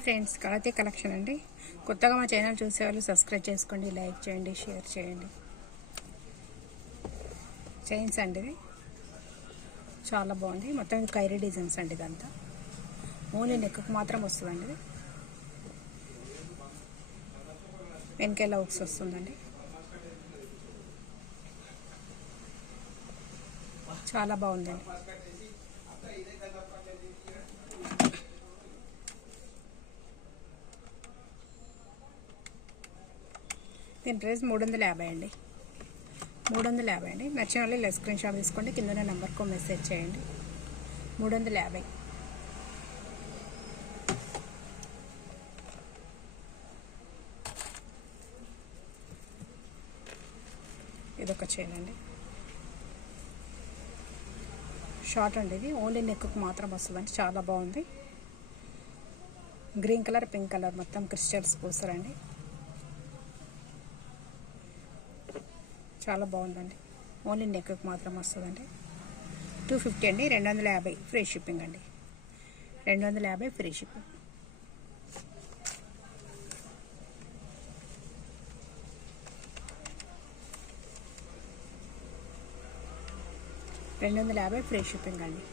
Hi friends, కళాతి collection అండి. కొత్తగా మా ఛానల్ చూసేవాళ్ళు సబ్స్క్రైబ్ చేసుకోండి, లైక్ చేయండి, షేర్ చేయండి. చైన్స్ అండి, ఇది చాలా బాగుంది. మొత్తం ఇది కైరీ డిజైన్స్ అండి. ఇదంతా ఓన్లీ నెక్కు మాత్రం వస్తుందండి. ఇది వెనకాల హుక్స్ వస్తుందండి. చాలా బాగుందండి. దీని ప్రైస్ 350 అండి. 350 అండి. నచ్చిన వాళ్ళు ఇలా స్క్రీన్ షాట్ తీసుకోండి, కింద నెంబర్కు మెసేజ్ చేయండి. 350. ఇదొక చైన్ అండి, షార్ట్ అండి. ఇది ఓన్లీ నెక్కు మాత్రం వస్తుందండి. చాలా బాగుంది. గ్రీన్ కలర్, పింక్ కలర్ మొత్తం క్రిస్టల్స్ పూసారండి. చాలా బాగుందండి. ఓన్లీ నెక్కు మాత్రం వస్తుందండి. 250 అండి. 250 ఫ్రీ షిప్పింగ్ అండి. 250 ఫ్రీ షిప్పింగ్. ఫ్రీ షిప్పింగ్ అండి.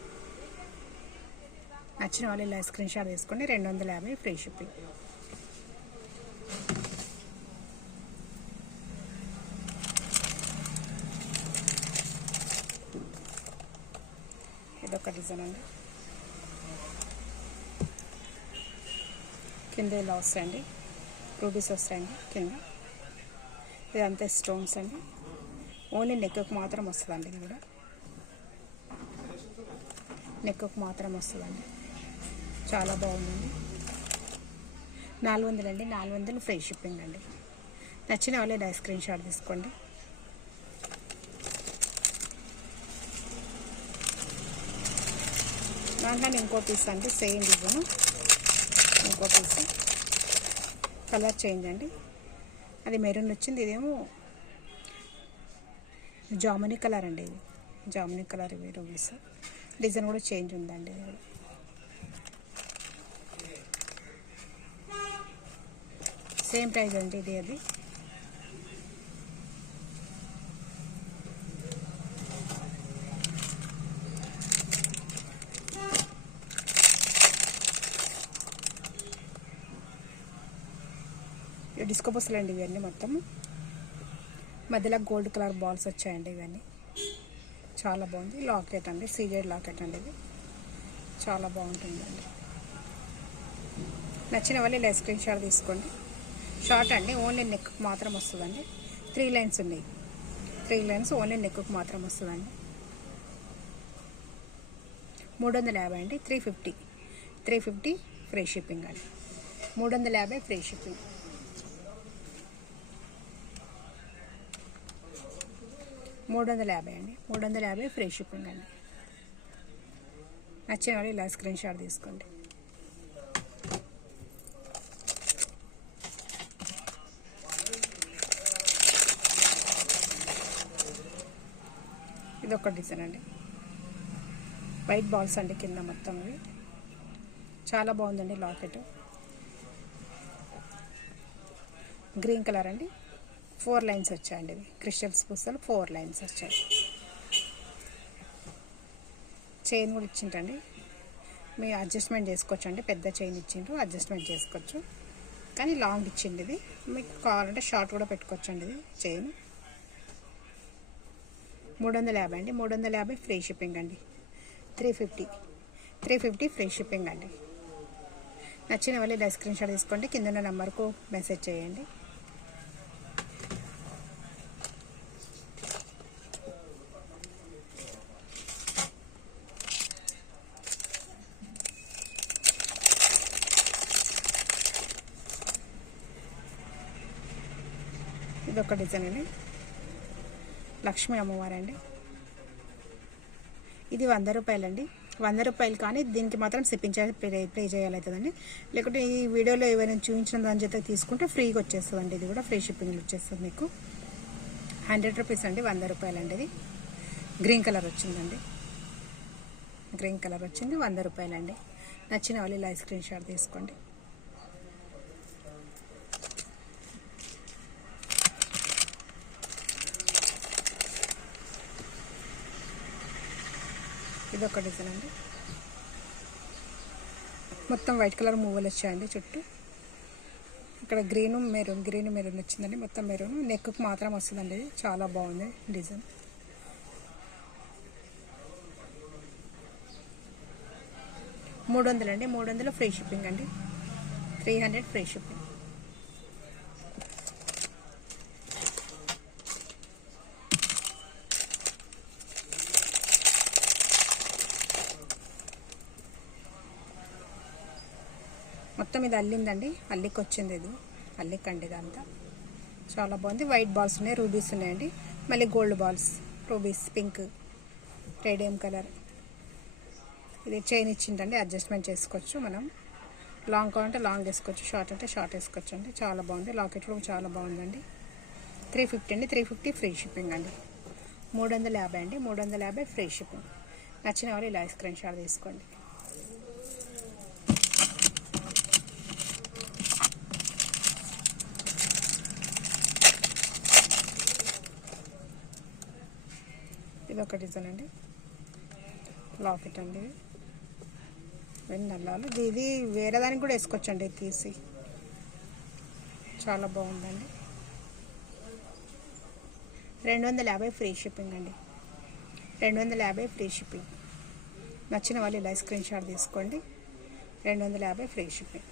నచ్చిన వాళ్ళు ఇలా స్క్రీన్ షాట్ తీసుకోండి. 250 ఫ్రీ షిప్పింగ్. ఇదొక డిజైన్ అండి. కింద ఇలా వస్తాయండి, రూబీస్ వస్తాయండి కింద. ఇదంతా స్టోన్స్ అండి. ఓన్లీ నెక్కు మాత్రం వస్తుందండి. ఇది కూడా నెక్కు మాత్రం వస్తుందండి. చాలా బాగుందండి. 400 అండి. 400 ఫ్రీ షిప్పింగ్ అండి. నచ్చిన వాళ్ళే ఇలా స్క్రీన్ షాట్ తీసుకోండి. దాంట్లో ఇంకో పీస్ అండి, సేమ్ డిజైన్. ఇంకో పీస్ కలర్ చేంజ్ అండి. అది మెరూన్ వచ్చింది, ఇదేమో జామునీ కలర్ అండి. ఇది జామునీ కలర్. ఇవి రూబీస్ డిజైన్ కూడా చేంజ్ ఉందండి. సేమ్ ప్రైస్ అండి. ఇది అది డిస్కో బస్సులు అండి. ఇవన్నీ మొత్తం మధ్యలో గోల్డ్ కలర్ బాల్స్ వచ్చాయండి. ఇవన్నీ చాలా బాగుంది. లాకెట్ అండి, సీజెడ్ లాకెట్ అండి. ఇది చాలా బాగుంటుందండి. నచ్చిన వాళ్ళు ఇలా స్క్రీన్ షాట్ తీసుకోండి. షార్ట్ అండి, ఓన్లీ నెక్కు మాత్రం వస్తుందండి. 3 లైన్స్ ఉన్నాయి. 3 లైన్స్ ఓన్లీ నెక్కు మాత్రం వస్తుందండి. 350 అండి. 350 ఫ్రీ షిప్పింగ్ అండి. 350 ఫ్రీ షిప్పింగ్. 350 అండి. 350 ఫ్రీ షిప్పింగ్ అండి. నచ్చిన వాళ్ళు ఇలా స్క్రీన్ షాట్ తీసుకోండి. ఇదొక డిజైన్ అండి. వైట్ బాల్స్ అండి కింద మొత్తం. ఇవి చాలా బాగుందండి. లాకెట్ గ్రీన్ కలర్ అండి. 4 లైన్స్ వచ్చాయండి. ఇవి క్రిస్టల్స్ పూసలు 4 లైన్స్ వచ్చాయి. చైన్ కూడా ఇచ్చింటండి, మీరు అడ్జస్ట్మెంట్ చేసుకోవచ్చు అండి. పెద్ద చైన్ ఇచ్చిండ్రు, అడ్జస్ట్మెంట్ చేసుకోవచ్చు. కానీ లాంగ్ ఇచ్చింది. ఇది మీకు కావాలంటే షార్ట్ కూడా పెట్టుకోవచ్చు అండి. ఇది చైన్ 350 అండి. 350 ఫ్రీ షిప్పింగ్ అండి. 350 ఫ్రీ షిప్పింగ్ అండి. నచ్చిన వాళ్ళు ఇలా స్క్రీన్ షాట్ తీసుకోండి, కింద ఉన్న నెంబర్కు మెసేజ్ చేయండి. ఇదొక డిజైన్ అండి, లక్ష్మీ అమ్మవారు అండి. ఇది 100 రూపాయలు అండి. 100 రూపాయలు, కానీ దీనికి మాత్రం షిప్పింగ్ చార్జ్ పే చేయాలవుతుందండి. లేకుంటే ఈ వీడియోలో ఏమైనా చూపించిన దాని చేత తీసుకుంటే ఫ్రీగా వచ్చేస్తుందండి. ఇది కూడా ఫ్రీ షిప్పింగ్లో వచ్చేస్తుంది మీకు. 100 రూపీస్ అండి. 100 రూపాయలు అండి. ఇది గ్రీన్ కలర్ వచ్చిందండి. గ్రీన్ కలర్ వచ్చింది. 100 రూపాయలు అండి. నచ్చిన వాళ్ళు ఇలా స్క్రీన్ షాట్ తీసుకోండి. ఇది ఒక డిజైన్ అండి. మొత్తం వైట్ కలర్ మువ్వలు వచ్చాయండి చుట్టూ. ఇక్కడ గ్రీన్ మెరూన్ వచ్చిందండి. మొత్తం మెరూన్ నెక్కు మాత్రం వస్తుందండి. ఇది చాలా బాగుంది డిజైన్. $300 అండి. 300 ఫ్రీ షిప్పింగ్ అండి. 300 ఫ్రీ షిప్పింగ్. మొత్తం ఇది అల్లిందండి. అల్లికి వచ్చింది. ఇది అల్లికండి. ఇదంతా చాలా బాగుంది. వైట్ బాల్స్ ఉన్నాయి, రూబీస్ ఉన్నాయండి. మళ్ళీ gold balls, rubies, pink, radium colour. ఇది చైన్ ఇచ్చిందండి. అడ్జస్ట్మెంట్ చేసుకోవచ్చు మనం. లాంగ్ కావాలంటే లాంగ్ వేసుకోవచ్చు, షార్ట్ అంటే షార్ట్ వేసుకోవచ్చు అండి. చాలా బాగుంది. లాకెట్ కూడా చాలా బాగుందండి. 350 అండి. 350 ఫ్రీ షిప్పింగ్ అండి. 350 అండి. 350 ఫ్రీ షిప్పింగ్. నచ్చిన వాళ్ళు ఇలా స్క్రీన్ షాట్ తీసుకోండి. ఇది ఒక డిజైన్ అండి. లాకెట్ అండి. వెన్నెల్లాలు. ఇది వేరే దానికి కూడా వేసుకోవచ్చు అండి. తీసి చాలా బాగుందండి. 250 ఫ్రీ షిప్పింగ్ అండి. 250 ఫ్రీ షిప్పింగ్. నచ్చిన వాళ్ళు ఇలా స్క్రీన్ షాట్ తీసుకోండి. 250 ఫ్రీ షిప్పింగ్.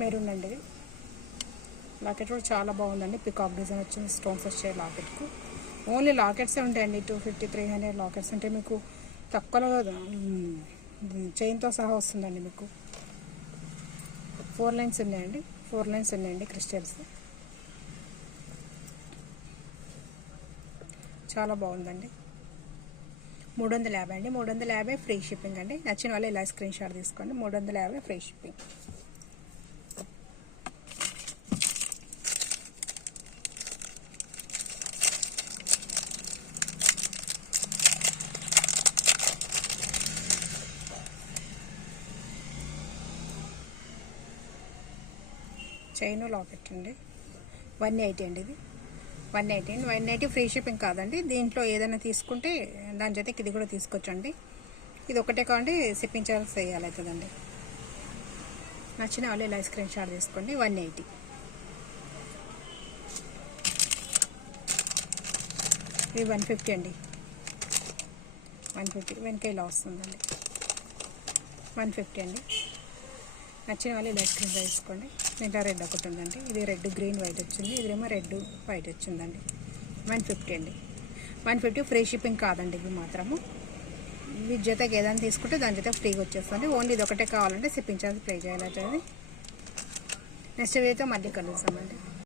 మెరూన్ అండి. లాకెట్ కూడా చాలా బాగుందండి. పికాక్ డిజైన్ వచ్చింది. స్టోన్స్ వచ్చాయి లాకెట్కు. ఓన్లీ లాకెట్సే ఉంటాయండి. 250, 300 లాకెట్స్ అంటే మీకు తక్కువలో చైన్తో సహా వస్తుందండి. మీకు 4 లైన్స్ ఉన్నాయండి. 4 లైన్స్ ఉన్నాయండి క్రిస్టల్స్. చాలా బాగుందండి. 350 అండి. 350 ఫ్రీ షిప్పింగ్ అండి. నచ్చిన వాళ్ళు ఇలా స్క్రీన్ షాట్ తీసుకోండి. 350 ఫ్రీ షిప్పింగ్. చైన్ లాకెట్ అండి. 180 అండి. ఇది 180 అండి. 180 ఫ్రీ షిప్పింగ్ కాదండి. దీంట్లో ఏదైనా తీసుకుంటే దాని జೊತೆకి ఇది కూడా తీసుకోవచ్చండి. ఇది ఒకటే కావండి, షిప్పింగ్ చార్జెస్ వేయాలవుతుందండి. నచ్చిన వాళ్ళు ఇలా స్క్రీన్ షాట్ తీసుకోండి. 180. ఇది 150 అండి. 150 వెనక ఇలా వస్తుందండి. 150 అండి. నచ్చిన వాళ్ళు ఇలా స్క్రీన్ షాట్ తీసుకోండి. దీంట్లో రెడ్ ఒకటి ఉందండి. ఇది రెడ్ గ్రీన్ వైట్ వచ్చింది. ఇదేమో రెడ్ వైట్ వచ్చిందండి. 150 అండి. 150 ఫ్రీ షిప్పింగ్ కాదండి. ఇది మాత్రము వీటి జೊತೆಗೆ ఏదైనా తీసుకుంటే దాని జೊತೆ ఫ్రీగా వచ్చేస్తుంది. ఓన్లీ ఇది ఒకటే కావాలంటే షిప్పింగ్ చార్జ్ పే చేయాలి. నెక్స్ట్ వీడియోతో మళ్ళీ కలుస్తామండి.